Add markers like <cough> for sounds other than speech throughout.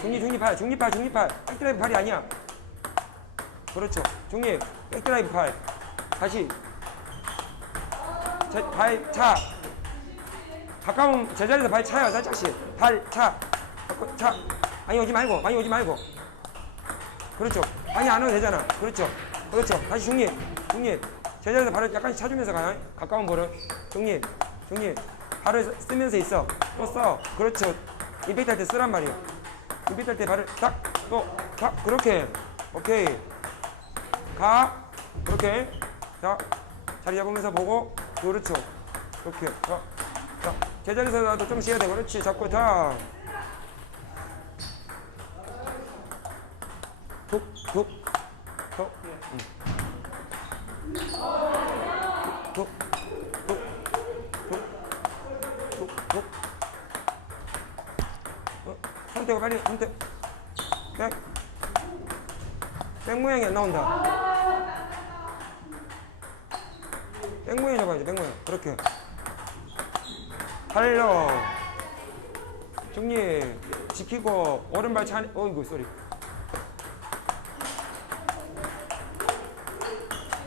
중립 중립 팔 중립 팔 중립 팔 백드라이브 팔이 아니야. 그렇죠. 중립 백드라이브 팔. 다시. 제, 발, 차. 가까운 제자리에서 발 차요 살짝씩 발, 차. 차. 많이 오지 말고 많이 오지 말고. 그렇죠. 많이 안 오도 되잖아. 그렇죠. 그렇죠. 다시 중립 중립. 제자리에서 발을 약간씩 차주면서 가요. 가까운 볼은 중립 중립. 발을 쓰- 쓰면서 있어. 또 써. 그렇죠. 임팩트 할 때 쓰란 말이에요 임팩트 할때 발을 딱또딱 그렇게. 오케이. 가. 그렇게. 자 자리 잡으면서 보고. 그렇죠. 그렇게 자, 자 제자리에서라도 좀 쉬어야 돼 그렇지. 잡고 다 툭툭툭툭 툭툭툭툭툭 어, 손대고 빨리 손대 백. 백 모양이 안 나온다. 백 모양 잡아야지 백 모양. 그렇게. 팔로. 중립. 지키고 오른발 차 어이구 쏘리.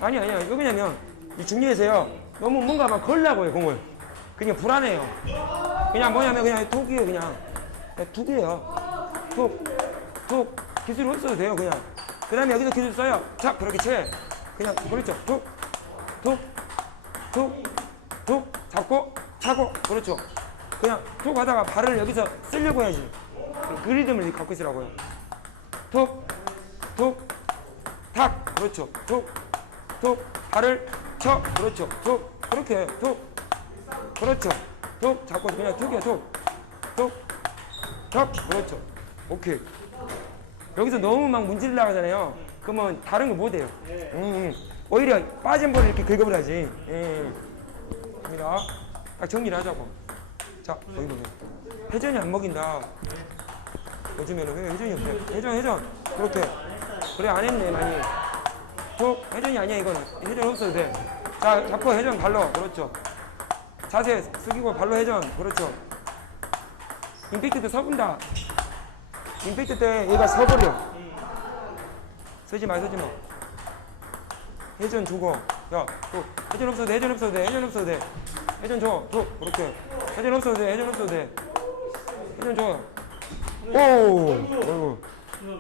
아니 아니야. 이거 왜냐면 이 중립에서요. 너무 뭔가 막 걸라고 해요 공을. 그냥 불안해요. 그냥 뭐냐면 그냥 톡이에요 그냥 그냥 툭이에요. 툭 툭. 기술 없어도 돼요 그냥. 그 다음에 여기서 기술 써요. 자 그렇게 쳐 그냥 그렇죠. 툭 툭 툭 툭. 잡고 차고. 그렇죠. 그냥 툭 하다가 발을 여기서 쓰려고 해야지. 그 리듬을 갖고 있으라고요. 툭 툭 탁. 그렇죠. 툭 툭. 발을 쳐. 그렇죠. 툭. 그렇게 툭. 그렇죠. 툭. 잡고 그냥 툭이야 툭 툭 턱 그렇죠. 오케이. 여기서 너무 막 문지르 나가잖아요. 그러면 다른 거 못해요. 음, 음. 오히려 빠진 볼을 이렇게 긁어버려야지. 예. 갑니다. 딱 정리를 하자고. 자 여기 보세요. 회전이 안 먹인다. 요즘에는. 왜 회전이 없대 회전 회전. 그렇게 그래 안 했네 많이. 툭 회전이 아니야 이거는 회전 없어도 돼 자 잡고 회전 발로. 그렇죠. 자세 숙이고 발로 회전. 그렇죠 임팩트 때 서본다. 임팩트 때 얘가 서버려. 서지 마, 서지 마. 회전 주고. 야, 또 회전 없어도 돼, 회전 없어도 돼, 회전 없어도 돼. 회전 줘, 줘. 그렇게. 회전 없어도 돼, 회전 없어도 돼. 회전 줘. 오! 어이구.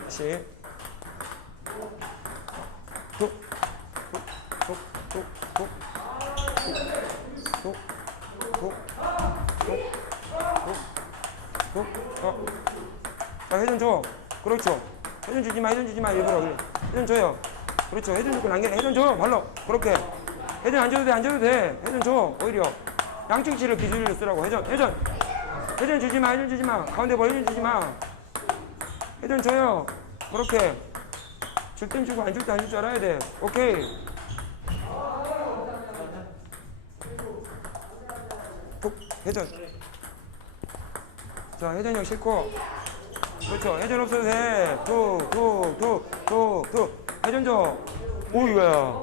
다시. 회전 줘. 그렇죠. 회전 주지 마, 회전 주지 마, 일부러. 회전 줘요. 그렇죠. 회전 주고 남겨, 회전 줘. 발로. 그렇게. 회전 안 줘도 돼, 안 줘도 돼. 회전 줘. 오히려. 양쪽 치를 기술로 쓰라고. 회전, 회전. 회전 주지 마, 회전 주지 마. 가운데 볼 회전 주지 마. 회전 줘요. 그렇게. 줄땐 주고 안 줄 때 안 줄 줄 알아야 돼. 오케이. 툭, 회전. 자, 회전력 싫고. 그렇죠. 회전 없어도 돼. 툭, 툭, 툭, 툭, 툭. 회전 줘. 오이거야.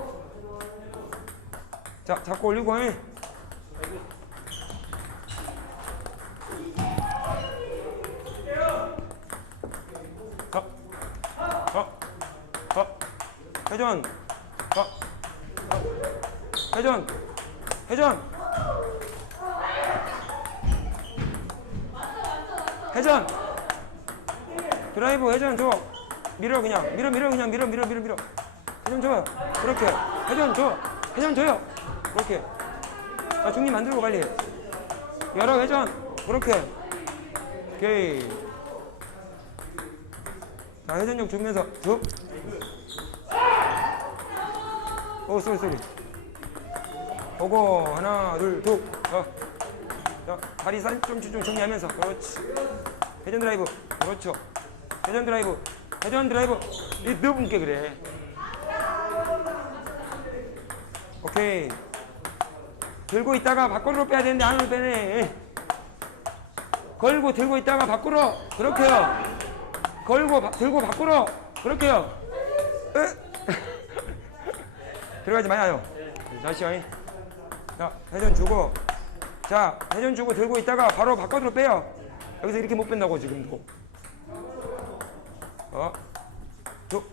자, 잡고 올리고, 자. 회전. 자, 자. 회전. 회전. 회전 드라이브 회전 줘. 밀어 그냥. 밀어 밀어 그냥. 밀어 밀어 밀어 밀어. 회전 줘요. 그렇게. 회전 줘. 회전 줘요. 그렇게. 자 중립 만들고 빨리. 열어 회전. 그렇게. 오케이. 자 회전력 주면서. 쭉오 쏘리 쏘리. 보고 하나 둘툭 자, 자 다리 살좀 좀 정리하면서. 그렇지. 회전 드라이브. 그렇죠 회전 드라이브 회전 드라이브. 이 너분께 그래. 오케이. 들고 있다가 밖으로 빼야 되는데 안으로 빼네. 걸고 들고 있다가 밖으로. 그렇게요. 걸고 바- 들고 밖으로. 그렇게요. 으. <laughs> 들어가지 마요. 다시요 자 회전 주고. 자 회전 주고 들고 있다가 바로 바깥으로 빼요. 여기서 이렇게 못 뺀다고 지금도 어, 툭.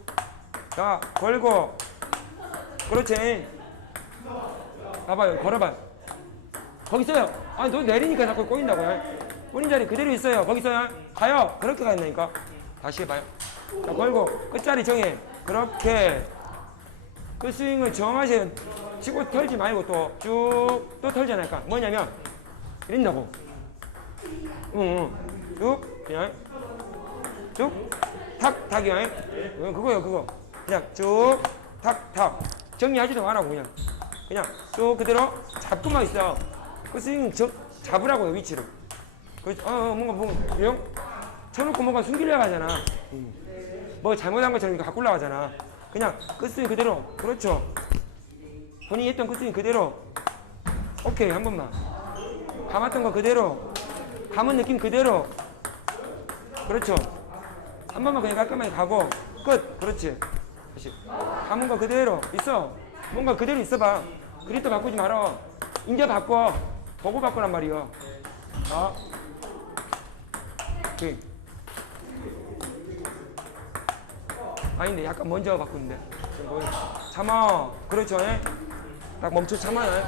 자, 걸고. 그렇지. 봐봐요, 걸어봐. 거기 있어요. 아니, 너 내리니까 자꾸 꼬인다고요. 꼬인 자리 그대로 있어요. 거기 있어요. 가요. 그렇게 가야 되니까. 다시 해봐요. 자, 걸고. 끝자리 정해. 그렇게. 그 스윙을 정하세요. 치고 털지 말고 또 쭉 또 털잖아요. 그러니까 뭐냐면 이런다고. 응, 응. 쭉 그냥 쭉 탁, 탁이야. 응, 그거요, 그거. 그냥 쭉 탁, 탁. 정리하지도 말라고 그냥. 그냥 쭉 그대로 잡고만 있어. 그 스윙 저, 잡으라고요, 위치를. 그, 어, 어, 뭔가, 뭔가, 영? 쳐놓고 뭔가 숨기려고 하잖아. 응. 뭐 잘못한 것처럼 갖고 올라가잖아. 그냥 끝스윙 그대로. 그렇죠. 본인이 했던 끝스윙 그대로. 오케이, 한 번만. 감았던 거 그대로. 감은 느낌 그대로. 그렇죠. 한 번만 그냥 깔끔하게 가고 끝. 그렇지. 다시. 감은 거 그대로 있어. 뭔가 그대로 있어봐. 그립도 바꾸지 말아. 이제 바꿔. 보고 바꾸란 말이야. 자. 오케이. 아닌데 약간 먼저 바꾸는데. 참아. 그렇죠. 예? 딱 멈춰 참아요. 예?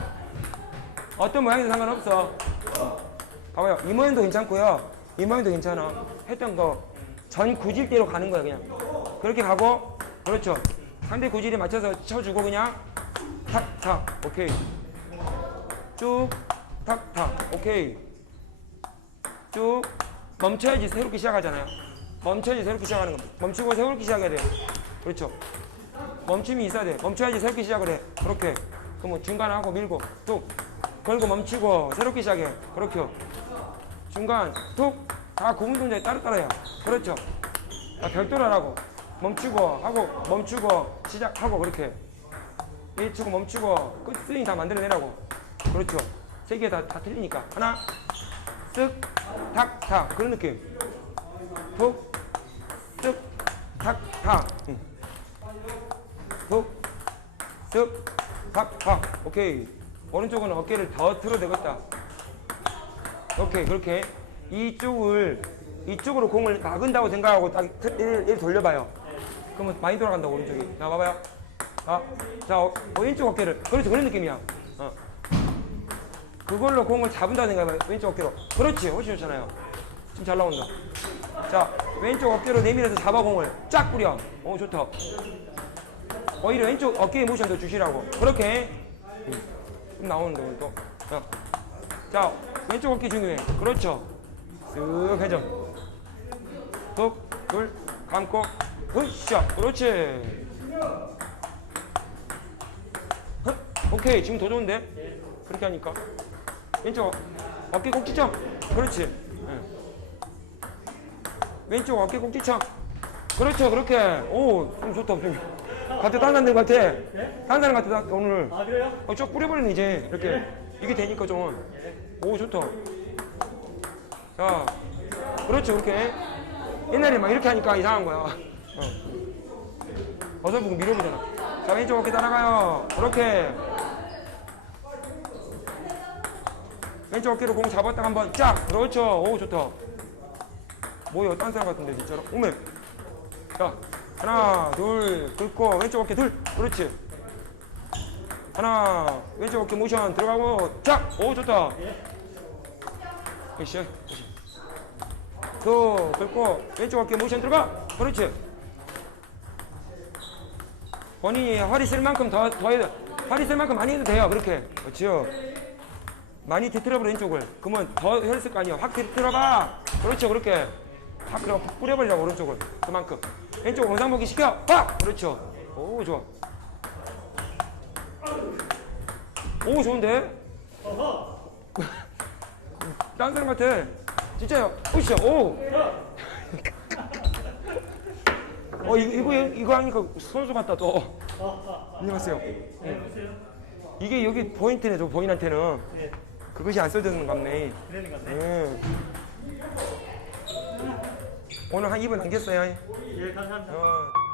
어떤 모양이든 상관없어. 봐봐요. 이 모양도 괜찮고요. 이 모양도 괜찮아. 했던 거 전 구질대로 가는 거야 그냥. 그렇게 가고 그렇죠. 상대 구질에 맞춰서 쳐주고 그냥 탁탁 오케이. 쭉 탁탁 오케이. 쭉 멈춰야지 새롭게 시작하잖아요. 멈춰야지 새롭게 시작하는 겁니다. 멈추고 새롭게 시작해야 돼요. 그렇죠. 멈춤이 있어야 돼. 멈춰야지 새롭게 시작을 해. 그렇게. 그러면 중간 하고 밀고 뚝 걸고 멈추고 새롭게 시작해. 그렇게. 중간 툭 다 구분 동작에 따로 따라요. 그렇죠. 다 별도로 하라고. 멈추고 하고 멈추고 시작하고 그렇게. 1치고 멈추고 끝 스윙 다 만들어내라고. 그렇죠. 세 개 다 다 틀리니까 하나 쓱탁탁 그런 느낌. 툭쓱탁 탁. 응. 툭쓱 탁 탁. 오케이. 오른쪽은 어깨를 더 틀어 대겠다. 오케이 그렇게 이쪽을 이쪽으로 공을 막은다고 생각하고 딱 일, 일 돌려봐요. 그러면 많이 돌아간다 오른쪽이. 자 봐봐요. 자, 자 어, 왼쪽 어깨를 그렇지 그런 느낌이야. 어. 그걸로 공을 잡은다 생각해봐요. 왼쪽 어깨로. 그렇지 훨씬 좋잖아요. 지금 잘 나온다. 자 왼쪽 어깨로 내밀어서 잡아 공을 쫙 뿌려. 오 좋다. 오히려 왼쪽 어깨에 모션 더 주시라고. 그렇게. 음. 좀 나오는데 오늘 또. 자, 자 왼쪽 어깨 중요해. 그렇죠. 쓱 회전. 툭, 둘, 감고, 굿샷. 그렇지. 헛. 오케이. 지금 더 좋은데? 그렇게 하니까. 왼쪽 어깨 꼭지점. 그렇지. 예. 왼쪽 어깨 꼭지점. 그렇죠. 그렇게. 오, 좀 좋다. 좀. 같아. 딴 사람 같아. 딴 사람 같아. 나 오늘. 아 그래요? 어, 쭉 뿌려버리네, 이제. 이렇게. 이게 되니까 좀. 오, 좋다. 자, 그렇죠, 이렇게. 옛날에 막 이렇게 하니까 이상한 거야. 어. 어서 보고 밀어보잖아. 자, 왼쪽 어깨 따라가요. 그렇게. 왼쪽 어깨로 공 잡았다 한번 쫙. 그렇죠. 오, 좋다. 뭐야, 딴 사람 같은데, 진짜로. 오메. 자, 하나, 둘, 긁고, 왼쪽 어깨 둘. 그렇지. 하나, 왼쪽 어깨 모션 들어가고, 쫙! 오, 좋다. 으쌰, 으쌰. 또, 긁고, 왼쪽 어깨 모션 들어가. 그렇지. 본인이 허리 쓸 만큼 더, 더 해도, 허리 쓸 만큼 많이 해도 돼요. 그렇게. 그렇죠. 많이 뒤틀어버려, 왼쪽을. 그러면 더 혈쓸 거 아니에요. 확 뒤틀어봐. 그렇죠, 그렇게. 확, 그럼 확 뿌려버리라고, 오른쪽을. 그만큼. 왼쪽 원상복귀 시켜. 빡! 그렇죠. 오, 좋아. 오 좋은데? <laughs> 딴 사람 같아. 진짜요. 오시죠. 오. 어 이거 이거 이거 하니까 선수 같다 또. 안녕하세요. 이게 여기 포인트네 저 본인한테는 예, 그것이 안 써지는 것 같네. 그러는 건데. 예. 오늘 한 2분 남겼어요. 예, 감사합니다. 어.